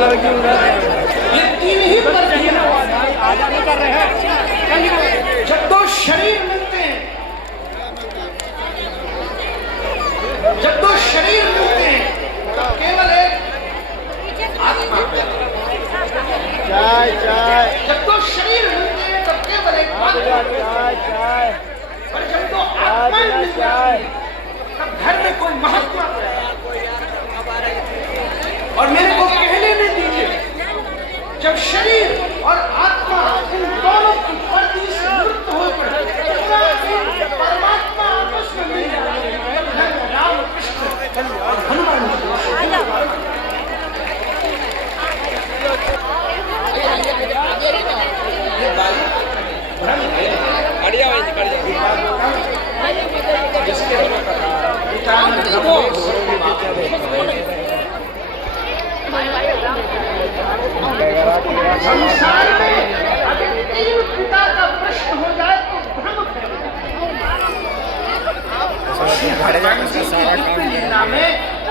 ये तीन ही आजा नहीं कर रहे हैं। जब दो शरीर मिलते हैं, जब दो शरीर मिलते हैं तो केवल एक आत्मा। जब दो शरीर मिलते हैं तो केवल एक आत्मा। और जब दो आत्मा मिल जाए तब घर में कोई महात्मा। और मेरे को कहने में दीजिए, जब शरीर और आत्मा इन दोनों की पर्दी से मुक्त हो पड़े, परमात्मा आपस में मिल जाए, राम कृष्ण और हनुमान संसार में अगर तीन पिता का प्रश्न हो जाए तो भ्रम फैलेगा। में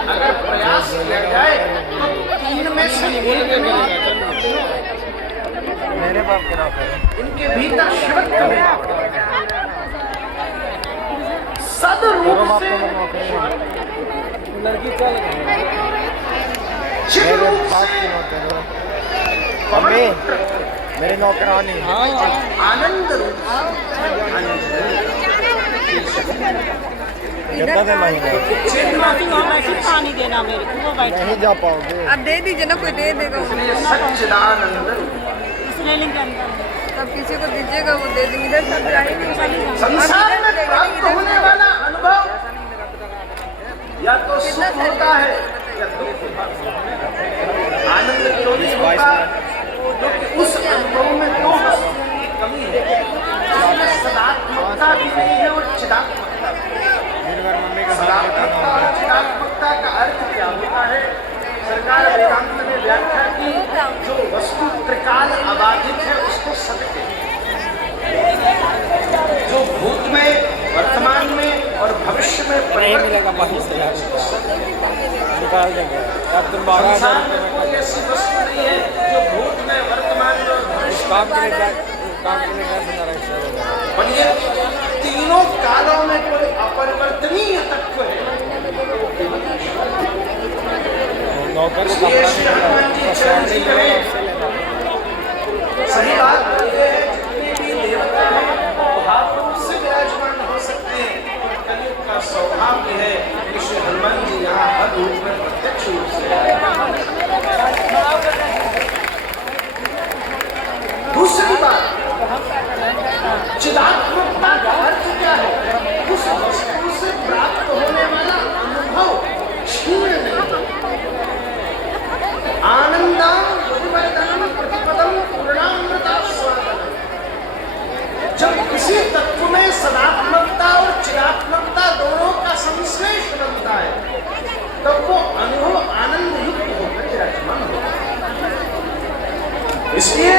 अगर प्रयास किया जाए तो तीन में से मेरे बाप के नाम पर इनके भीतर शिवत्व में सदरूप से लड़की चल मम्मी मेरे नौकरानी आनंद रूप कितना देना पानी देना मेरे को नहीं जा पाओगे। अब दे दीजिए ना, कोई दे देगा। सच्चिदानंद अब किसी को दीजिएगा वो दे देंगे। इधर सब संसार में प्राप्त होने वाला अनुभव या तो सुख होता है या दुख होता है। आनंद क्यों नहीं होता? क्योंकि उस अनुभव में दो वस्तुओं की कमी है, जिसमें सदात्मकता भी नहीं है और चिदात्मकता भी। सदात्मकता और चिदात्मकता का अर्थ क्या होता है? सरकार वेदांत में व्याख्या की, जो वस्तु त्रिकाल अबाधित है उसको सत्य, जो भूत में, वर्तमान में और भविष्य में निकाल देंगे। अब तुम 12,000 कोई ऐसी वस्तु नहीं है जो भूत में, वर्तमान में और भविष्य काम के लिए और ये तीनों कालों में कोई अपरिवर्तनीय तत्व है। नौकर सही बात ये है, जितने भी देवता हैं भाव रूप से विराजमान हो सकते हैं। कलयुग का सौभाग्य है कि श्री हनुमान जी यहाँ हर रूप में प्रत्यक्ष रूप से। दूसरी बात, चिदात्मकता का अर्थ क्या है? उस वस्तु से प्राप्त होने वाला अनुभव क्षीण नहीं। आनंदम प्रतिपदम प्रतिपदम पूर्णामृतास्वादनम। जब किसी तत्व में सदात्मकता और चिदात्मकता दोनों का संश्लेष बनता है तब वो अनुभव आनंद युक्त होकर विराजमान होता है। इसलिए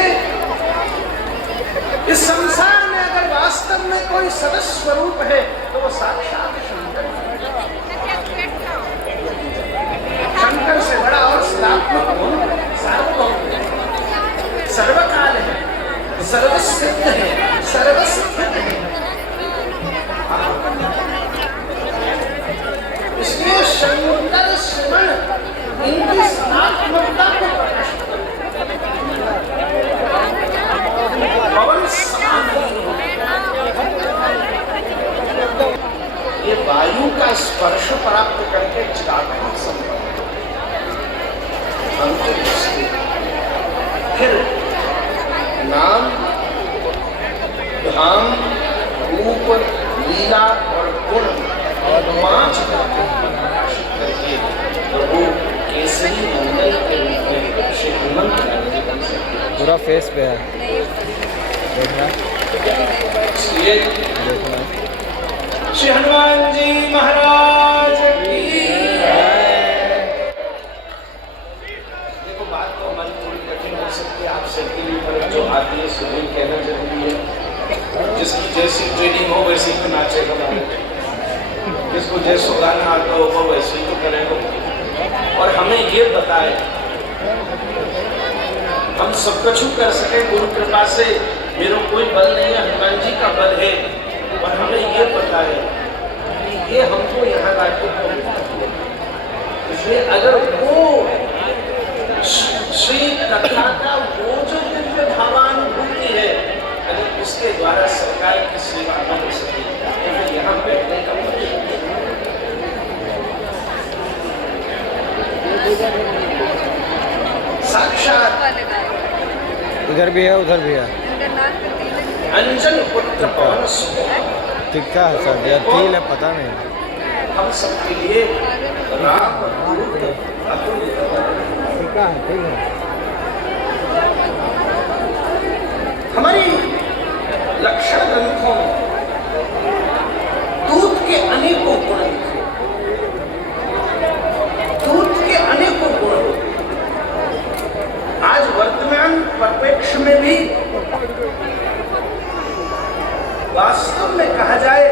इस संसार में अगर वास्तव में कोई सदस्य स्वरूप है तो वो साक्षात शंकर। शंकर से बड़ा और सदात्मक कौन? सार्वभौम, सर्वकाल है, सर्वसिद्ध है, सर्वस्थित है। इसलिए शंकर श्रवण इनकी सदात्मकता को प्रकाश पवन ये वायु का स्पर्श प्राप्त करके चिदात्मक संभव। फिर नाम, धाम, रूप, लीला और गुण और 5 करके प्रभु केसरी मंगल के रूप में श्री हनुमंत पूरा फेस पे है। देखना श्री हनुमान जी महाराज की। देखो बात तो हमारी थोड़ी कठिन हो सकती है, आप सबके लिए, पर जो आती है सुबह कहना जरूरी है। जिसकी जैसी ट्रेनिंग हो वैसे ही नाचेगा, जिसको जैसे गाना आता हो वो वैसे ही तो करेगा। और हमें ये बताए हम सब कुछ कर सके गुरु कृपा से, मेरा कोई बल नहीं है, हनुमान जी का बल है। और हमें ये पता है कि ये हमको यहाँ लाके पहुंचा। इसलिए अगर वो श्री कथा का वो जो दिव्य भावानुभूति है, अगर उसके द्वारा सरकार की सेवा न हो सके तो फिर यहाँ बैठने का साक्षात इधर भी है उधर भी है। अंजन पुत्र पवन सुत टिक्का है सर या तिल है पता नहीं। हम सबके लिए राम दूत अतुल्य टिक्का है ठीक है। हमारी लक्षण ग्रंथों में दूत के अनेकों गुण लिखे, दूत के अनेकों गुण। आज वर्तमान परिप्रेक्ष्य में भी वास्तव में कहा जाए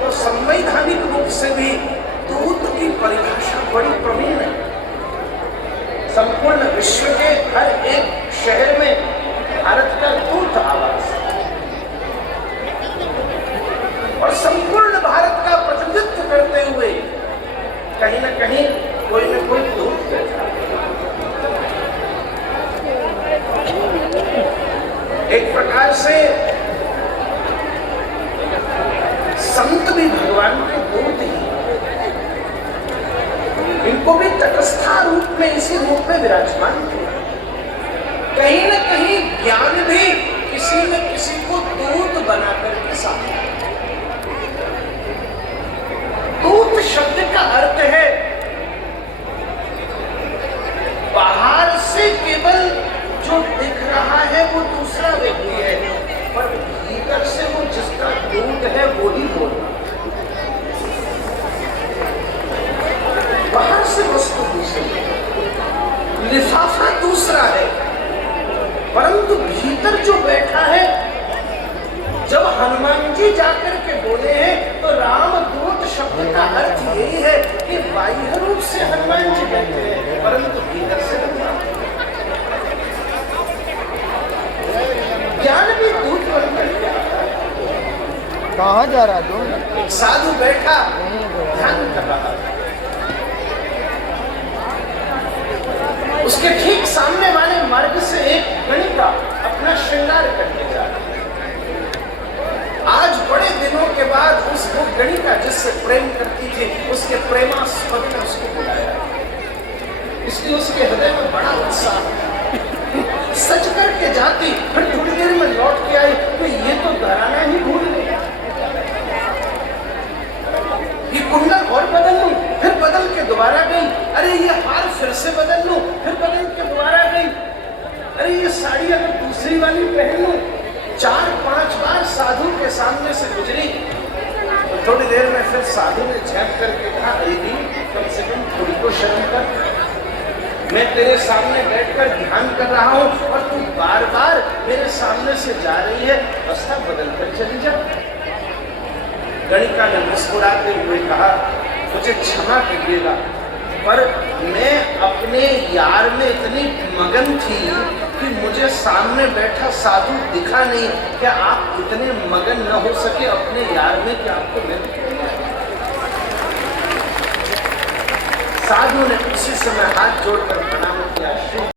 तो संवैधानिक रूप से भी दूत की परिभाषा बड़ी प्रवीण है। संपूर्ण विश्व के हर एक शहर में भारत का दूत आवास और संपूर्ण भारत का प्रतिनिधित्व करते हुए कहीं न कहीं कोई न कोई दूत बैठा है। एक प्रकार से संत भी भगवान के दूत ही, इनको भी तटस्था रूप में इसी रूप में विराजमान किया। कहीं न कहीं ज्ञान भी किसी न किसी को दूत बनाकर के सामने। दूत शब्द का अर्थ है बाहर से केवल जो दिख रहा है वो दूसरा व्यक्ति है, पर भीतर से वो जिसका दूत है वो ही बोल रहा है। बाहर से वस्तु दूसरी है, लिफाफा दूसरा है, परंतु भीतर जो बैठा है। जब हनुमान जी जाकर के बोले हैं तो रामदूत शब्द का अर्थ यही है कि बाह्य रूप से हनुमान जी बैठे हैं, परंतु भीतर से ज्ञान भी दूत बनकर के आता है। कहाँ जा रहा तू? साधु बैठा ध्यान कर रहा था, उसके ठीक सामने वाले मार्ग से एक गणिका अपना श्रृंगार करके जा रहा है। आज बड़े दिनों के बाद उस वो गणिका जिससे प्रेम करती थी, उसके प्रेमास्पद ने उसको बुलाया, इसलिए उसके हृदय में बड़ा उत्साह। सच करके जाती, फिर थोड़ी देर में लौट के आई तो ये तो डराना ही भूल गई। ये कुंडल और बदल लूं, फिर बदल के दोबारा गई। अरे ये हार फिर से बदल लूं, फिर बदल के दोबारा गई। अरे ये साड़ी अगर दूसरी वाली पहन लूं। 4-5 बार साधु के सामने से गुजरी तो थोड़ी देर में फिर साधु ने झेप करके कहा, अरे कम से कम थोड़ी को शर्म कर, मैं तेरे सामने बैठकर ध्यान कर रहा हूं और तू बार बार मेरे सामने से जा रही है, रास्ता बदल कर चली जा। गणिका ने मुस्कुराते हुए कहा, मुझे क्षमा कीजिएगा, पर मैं अपने यार में इतनी मगन थी कि मुझे सामने बैठा साधु दिखा नहीं। क्या आप इतने मगन न हो सके अपने यार में कि आपको मैं? साधु ने उसी समय हाथ जोड़कर प्रणाम किया।